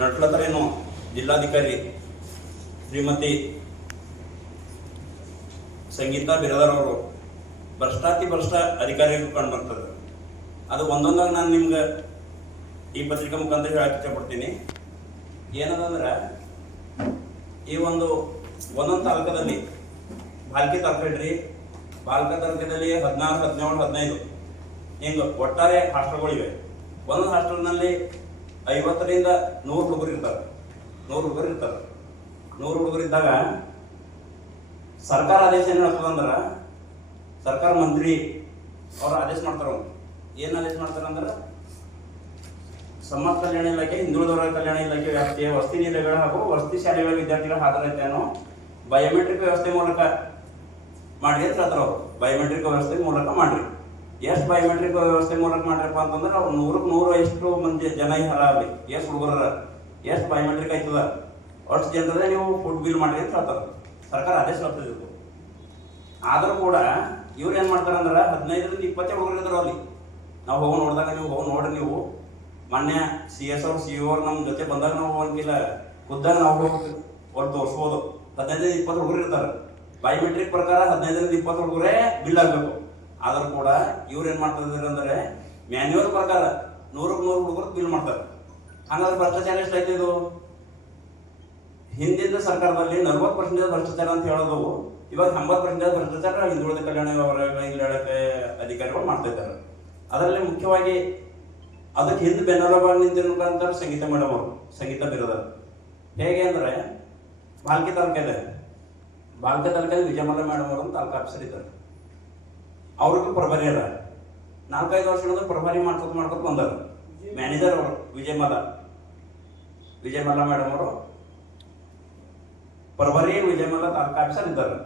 ನಡ್ಲತ್ತರೇನು ಜಿಲ್ಲಾಧಿಕಾರಿ ಶ್ರೀಮತಿ ಸಂಗೀತಾ ಬಿರಾದಾರ್ ಅವರು ಭ್ರಷ್ಟ ಅಧಿಕಾರಿಗಳು ಕಂಡು ಬರ್ತದೆ. ಅದು ಒಂದೊಂದಾಗಿ ನಾನು ನಿಮ್ಗೆ ಈ ಪತ್ರಿಕಾ ಮುಖಾಂತರ ಹೇಳಕ್ಕೆ ಇಷ್ಟಪಡ್ತೀನಿ. ಏನದಂದ್ರೆ ಈ ಒಂದೊಂದು ತಾಲೂಕದಲ್ಲಿ ಬಾಲ್ಕಿ ತಾಲೂಕು ಇಡ್ರಿ, ಬಾಲ್ಕ ತಾಲೂಕದಲ್ಲಿ 16, 17, 15 ಹಿಂಗೆ ಒಟ್ಟಾರೆ ಹಾಸ್ಟೆಲ್ಗಳಿವೆ. ಒಂದೊಂದು ಹಾಸ್ಟೆಲ್ನಲ್ಲಿ 50ರಿಂದ 100 ಹುಡುಗರು ಇರ್ತಾರೆ. 100 ಹುಡುಗರು ಇದ್ದಾಗ ಸರ್ಕಾರ ಆದೇಶ ಏನು ಹೇಳ್ತದಂದ್ರೆ, ಸರ್ಕಾರ ಮಂತ್ರಿ ಅವ್ರು ಆದೇಶ ಮಾಡ್ತಾರ. ಏನು ಆದೇಶ ಮಾಡ್ತಾರಂದ್ರೆ, ಸಮಾಜ ಕಲ್ಯಾಣ ಇಲಾಖೆ, ಹಿಂದುಳಿದವರ ಕಲ್ಯಾಣ ಇಲಾಖೆ ವ್ಯಾಪ್ತಿಯ ವಸತಿ ನಿಲಯಗಳ ಹಾಗೂ ವಸತಿ ಶಾಲೆಗಳ ವಿದ್ಯಾರ್ಥಿಗಳ ಹಾಜರಾತಿಯನ್ನು ಬಯೋಮೆಟ್ರಿಕ್ ವ್ಯವಸ್ಥೆ ಮೂಲಕ ಮಾಡಿ ಅಂತ ಹೇಳ್ತಾರೆ. ಅವರು ಬಯೋಮೆಟ್ರಿಕ್ ವ್ಯವಸ್ಥೆ ಮೂಲಕ ಮಾಡ್ರಿ. ಎಷ್ಟು ಬಯೋಮೆಟ್ರಿಕ್ ವ್ಯವಸ್ಥೆ ಮೂಲಕ ಮಾಡ್ರಪ್ಪ ಅಂತಂದ್ರೆ, ಅವ್ರು 100ಕ್ಕೆ 100 ಎಷ್ಟು ಮಂದಿ ಜನ ಆಗಲಿ, ಎಷ್ಟು ಹುಡುಗರ ಎಷ್ಟು ಬಯೋಮೆಟ್ರಿಕ್ ಆಯ್ತದ ಅಷ್ಟು ಜನರೇ ನೀವು ಫುಡ್ ಬಿಲ್ ಮಾಡ್ರಿ ಅಂತ ಹೇಳ್ತಾರೆ. ಸರ್ಕಾರ ಆದೇಶ ಆಗ್ತದೆ. ಆದರೂ ಕೂಡ ಇವ್ರು ಏನು ಮಾಡ್ತಾರೆ ಅಂದ್ರೆ, 15ರಿಂದ 20 ಹುಡುಗರು ಇದ್ರು ಅಲ್ಲಿ. ನಾವು ಹೋಗಿ ನೋಡಿದಾಗ ನೀವು ಹೋಗಿ ನೋಡ್ರಿ. ನೀವು ಮೊನ್ನೆ CS ಅವ್ರು CO ಅವ್ರು ನಮ್ಮ ಜೊತೆ ಬಂದಾಗ ನಾವು ಹೋಗಿಲ್ಲ, ಖುದ್ದಾಗ ನಾವು ಹೋಗಿ ಅವ್ರು ತೋರಿಸ್ಬೋದು. 15ರಿಂದ 20 ಹುಡುಗರು ಇರ್ತಾರೆ. ಬಯೋಮೆಟ್ರಿಕ್ ಪ್ರಕಾರ 15ರಿಂದ 20 ಹುಡುಗರೇ ಬಿಲ್ ಆಗಬೇಕು. ಆದರೂ ಕೂಡ ಇವ್ರು ಏನು ಮಾಡ್ತಾ ಇದ್ದಾರೆ ಅಂದರೆ, ಮ್ಯಾನ್ಯುವಲ್ ಪ್ರಕಾರ 100ಕ್ಕೆ 100 ಹುಡುಗರು ಬಿಲ್ ಮಾಡ್ತಾರೆ. ಹಾಗಾದ್ರೆ ಭ್ರಷ್ಟಾಚಾರ ಎಷ್ಟಾಯ್ತು ಇದು? ಹಿಂದಿನ ಸರ್ಕಾರದಲ್ಲಿ 40% ಭ್ರಷ್ಟಾಚಾರ ಅಂತ ಹೇಳೋದು, ಇವಾಗ 80% ಭ್ರಷ್ಟಾಚಾರ ಹಿಂದುಳಿದ ಕಲ್ಯಾಣ ಇಲಾಖೆ ಅಧಿಕಾರಿಗಳು ಮಾಡ್ತಾ ಇದ್ದಾರೆ. ಅದರಲ್ಲಿ ಮುಖ್ಯವಾಗಿ ಅದಕ್ಕೆ ಹಿಂದೆ ಬೆನ್ನೆಲುಬಾಗಿ ನಿಂತಿರುವಂತ ಸಂಗೀತ ಮೇಡಮ್ ಅವರು, ಸಂಗೀತ ಬಿರಾದಾರ್. ಹೇಗೆ ಅಂದರೆ, ಬಾಲ್ಕಿ ತಾಲೂಕಲ್ಲಿ ವಿಜಯಮಲ್ಲ ಮೇಡಮ್ ಅವರು ತಾಲೂಕು ಆಫೀಸರ್ ಇದ್ದಾರೆ. ಅವ್ರಿಗೂ ಪ್ರಭಾರಿ ಅದ. 4-5 ವರ್ಷದಿಂದ ಪ್ರಭಾರಿ ಮಾಡ್ಕೊತ ಬಂದಾರ. ಮ್ಯಾನೇಜರ್ ಅವರು ವಿಜಯಮಲ್ಲ ಮೇಡಮ್ ಅವರು ಪ್ರಭಾರಿ ವಿಜಯಮಲ್ಲ ತಾಲೂಕು ಆಫೀಸರ್ ಇದ್ದಾರೆ.